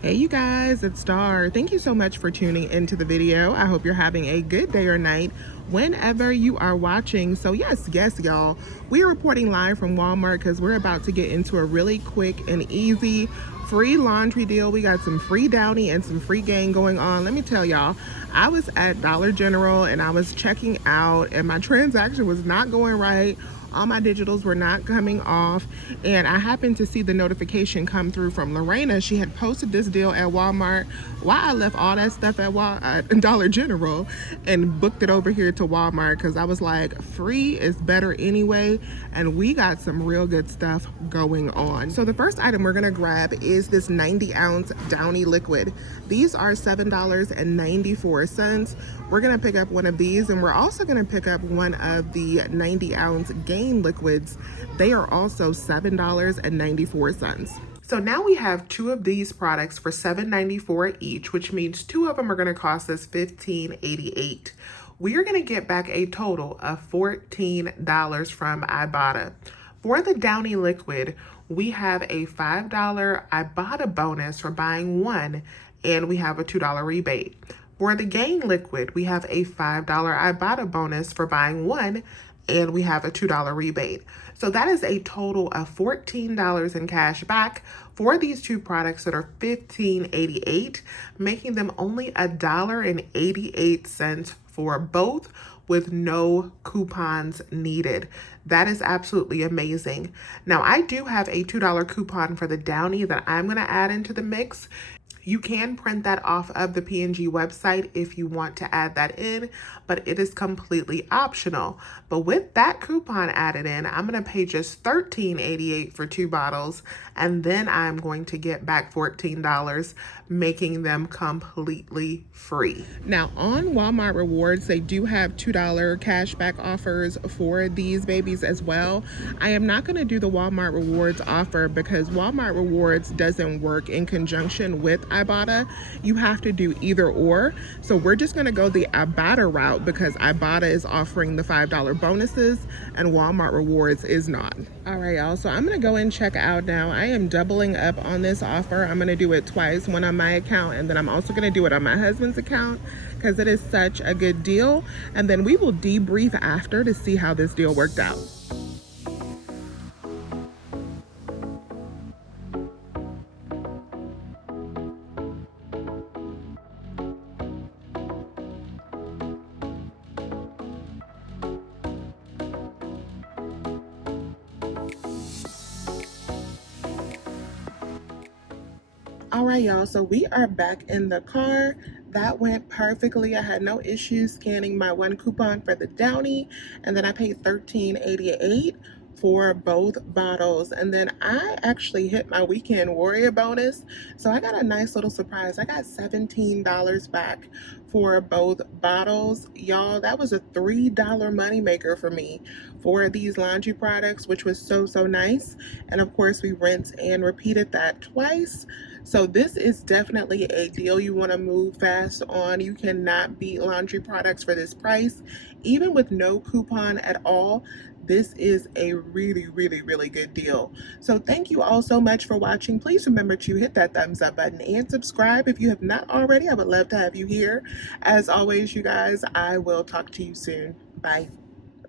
Hey you guys, it's Star. Thank you so much for tuning into the video. I hope you're having a good day or night whenever you are watching. So yes, y'all, we are reporting live from Walmart because we're about to get into a really quick and easy free laundry deal. We got some free Downy and some free Gain going on. Let me tell y'all, I was at Dollar General and I was checking out and my transaction was not going right. All my digitals were not coming off, and I happened to see the notification come through from Lorena. She had posted this deal at Walmart. Why I left all that stuff at Dollar General and booked it over here to Walmart, because I was like, free is better anyway, and we got some real good stuff going on. So the first item we're gonna grab is this 90-ounce Downy liquid. These are $7.94. We're gonna pick up one of these, and we're also gonna pick up one of the 90-ounce Gain liquids. They are also $7.94. So now we have two of these products for $7.94 each, which means two of them are gonna cost us $15.88. We are gonna get back a total of $14 from Ibotta. For the Downy liquid, we have a $5 Ibotta bonus for buying one, and we have a $2 rebate. For the Gain liquid, we have a $5 Ibotta bonus for buying one, and we have a $2 rebate. So that is a total of $14 in cash back for these two products that are $15.88, making them only $1.88 for both, with no coupons needed. That is absolutely amazing. Now, I do have a $2 coupon for the Downy that I'm gonna add into the mix. You can print that off of the P&G website if you want to add that in, but it is completely optional. But with that coupon added in, I'm gonna pay just $13.88 for two bottles, and then I'm going to get back $14, making them completely free. Now on Walmart Rewards, they do have $2 cashback offers for these babies as well. I am not gonna do the Walmart Rewards offer because Walmart Rewards doesn't work in conjunction with Ibotta. You have to do either or. So we're just gonna go the Ibotta route because Ibotta is offering the $5 bonuses and Walmart Rewards is not. All right, y'all, so I'm gonna go and check out now. I am doubling up on this offer. I'm gonna do it twice, one on my account, and then I'm also gonna do it on my husband's account because it is such a good deal. And then we will debrief after to see how this deal worked out. All right, y'all, so we are back in the car. That went perfectly. I had no issues scanning my one coupon for the Downy, and then I paid $13.88 for both bottles. And then I actually hit my weekend warrior bonus, so I got a nice little surprise. I got $17 back for both bottles. Y'all, that was a $3 moneymaker for me for these laundry products, which was so nice. And of course, we rinsed and repeated that twice. So this is definitely a deal you want to move fast on. You cannot beat laundry products for this price. Even with no coupon at all, this is a really good deal. So thank you all so much for watching. Please remember to hit that thumbs up button and subscribe if you have not already. I would love to have you here. As always, you guys, I will talk to you soon. Bye.